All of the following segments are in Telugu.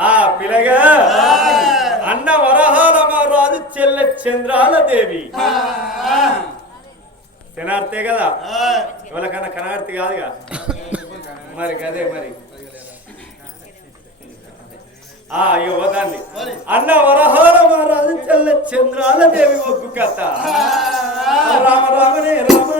ఆ పిలగా అన్న వరహాల చెల్ల చంద్రాల దేవి. శనార్తే కదా? ఎవరికన్నా కనార్తి కాదుగా? మరి కదే మరి. ఆ యువదాన్ని అన్న వరహాల మహారాజు చెల్ల చంద్రాల దేవి ఒగ్గు కథ. రామ రామనే రామ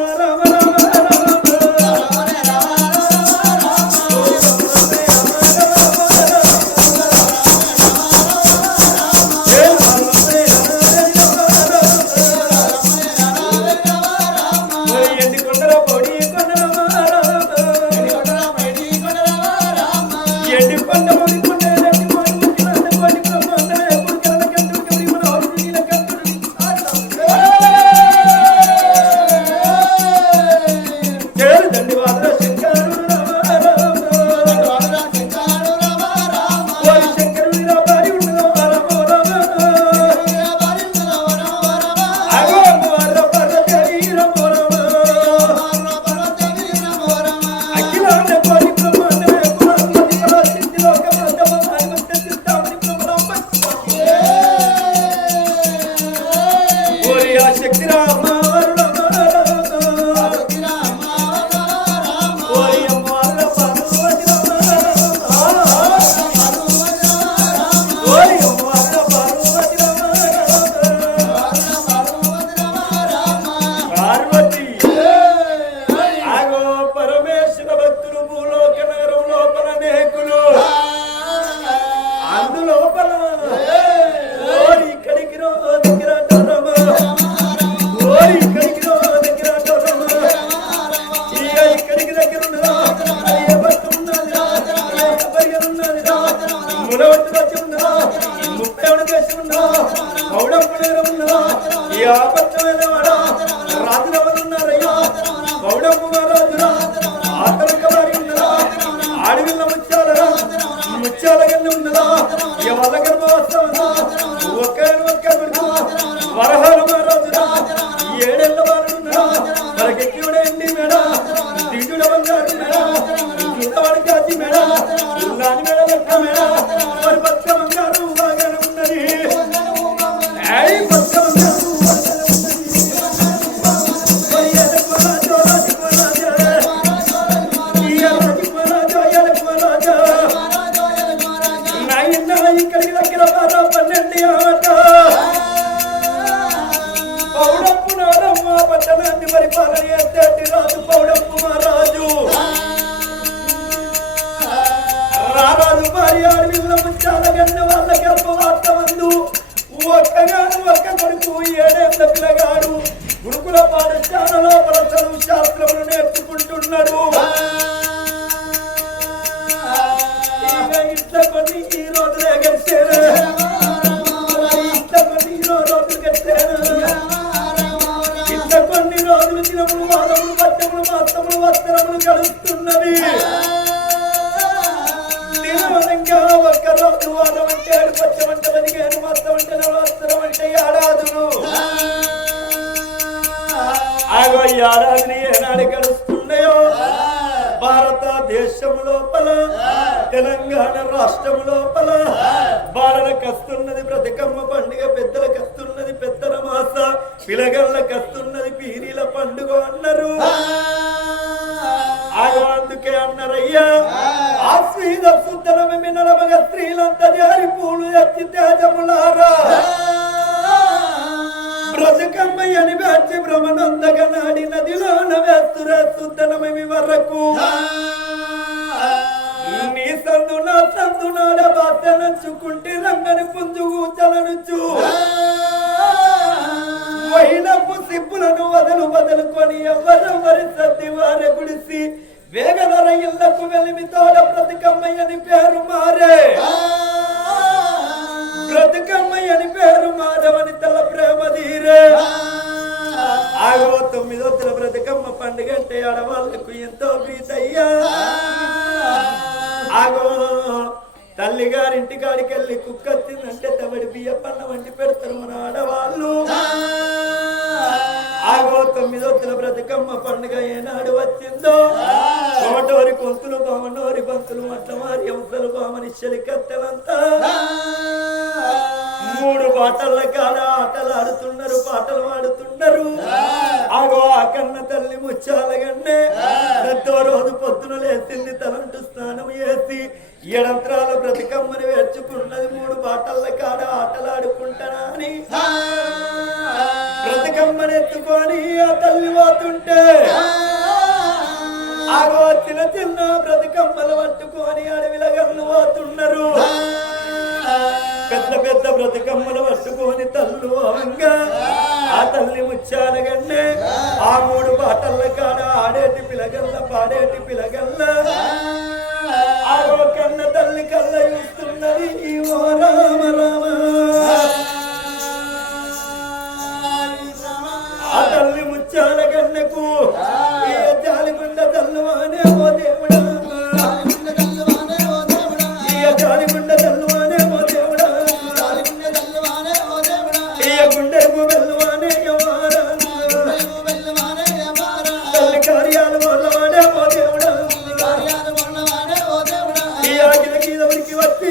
ఎండి కొండ మునవట్టు వచ్చి ఉన్నదా? ముప్పై ఒకటి దేశం ఉన్నదా? పౌడప్పు నగరం ఉన్నదా? ఈ ఆపత్తమైన వాడా? రాజులు ఎవరు ఉన్నారయ్యా? పౌడప్పు మహారాజురా? ఆతరిక వారి ఉన్నదా? అడవిలో ముత్యాలరా? ముత్యాల కింద ఉన్నదా? ఈ వల్ల గర్భవస్తవదా? ఒక్కరిని ఒక్క కొడుకు. వరహాలు మహారాజురా? ఈ ఏడేళ్ళ వారు ఉన్నదా? మరకెక్కివుడే ఎండి మేడ దిండుల బంగారు మేడ ఇక్కడికి దగ్గర బారా పన్నెండు ఆట పౌడప్పు నారమ్మ పట్టణాన్ని పరిపాలన చేసేటి రాజు పౌడప్పు మహారాజు రారాజు భార్య అడవిలో ముచ్చాల గన్న వాళ్ళ గర్భవార్త మందు ఒక్కగాను ఒక్క కొడుకు ఏడేళ్ళ పిల్లగాడు గురుకుల పాఠశాలలో పరచలు శాస్త్రములు నేర్చుకుంటున్నాడు. కలుస్తున్నది నిలవనంగా ఒక రోజు వారం అంటే ఏడు అంటే పదిహేను మాసం అంటే నవవస్త్రం అంటే ఏడాదులు ఆగో ఈ ఏడాదిని ఏనాడు గడుస్తున్నాయో భారతదేశం లోపల తెలంగాణ రాష్ట్రం లోపల. బాలలకు వస్తున్నది బ్రతికమ్మ పండుగ పెద్దలకు వస్తున్నది పెద్దల మాస పిలగళ్ళకి వస్తున్నది పీరీల పండుగ అన్నారు. అందుకే అన్నారయ్యా. ఆశ్వీద శుద్ధనమే నడమగ స్త్రీలంతా జారి పూలు ఎత్తి తేజములారా. బ్రతుకమ్మయ్యని వేర్చి భ్రమనందగ నాడి నదిలోన వేస్తురే వరకు. నీ సందు నా సందు నాడ బాధ నంచుకుంటే రంగని పుంజు కూచలనుచు వైనపు సిప్పులను వదలు వదులుకొని ఎవరెవరి సర్ది వారి గుడిసి వేగధర ఇళ్ళకు వెలిమి తోడ బ్రతికమ్మయ్యని పేరు మారే. బ్రతుకమ్మయ్యని పేరు మారవని తల ప్రేమ తీరే. ఆగో తొమ్మిదో తల బ్రతుకమ్మ పండుగ అంటే ఆడవాళ్ళకు ఎంతో ప్రీతయ్యా. ఆగో తల్లి గారింటి కాడికి వెళ్ళి కుక్క వచ్చిందంటే తవడి బియ్య పన్న వంటి పెడతారు మన ఆడవాళ్ళు. ఆగో తొమ్మిదొత్తుల బ్రతుకమ్మ పండుగ ఏనాడు వచ్చిందో? కోటోరి కొంతులు బామనోరి బంతులు మట్లమారి అవతలు బామని చెలికత్తెలంతా. మూడు పాటల కాడ ఆటలు ఆడుతున్నారు పాటలు పాడుతున్నారు. ఆగో ఆ కన్న తల్లి ముచ్చాలగన్నే ఎంతో రోజు పొద్దున లేచింది తలంటు స్నానం చేసి ఎడంత్రాల బ్రతికమ్మని వేర్చుకున్నది మూడు పాటల కాడ ఆటలు ఆడుకుంటానా అని బ్రతికమ్మని ఎత్తుకొని ఆ తల్లి పోతుంటే ఆగో చిన్న చిన్న బ్రతికమ్మలు పట్టుకొని అడవిల గన్ను పోతున్నారు. పెద్ద పెద్ద బ్రతికమ్మలు పట్టుకొని తల్లు అవంగా ఆ తల్లి ముచ్చాల గన్నే. ఆ మూడు పాటల కాడ ఆడేటి పిలగల్ల పాడేటి పిలగల్ల. ఆ కన్న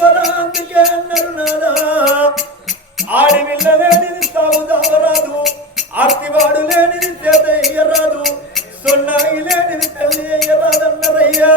ప్రాణేశ్వర అందుకే అన్నారు నాదా ఆడి విల్ల లేనిది సాగు దావరాదు ఆర్తివాడు లేనిది చేత ఎయ్యరాదు. సొన్నాయి లేనిది తల్లి ఎయ్యరాదన్నరయ్యా.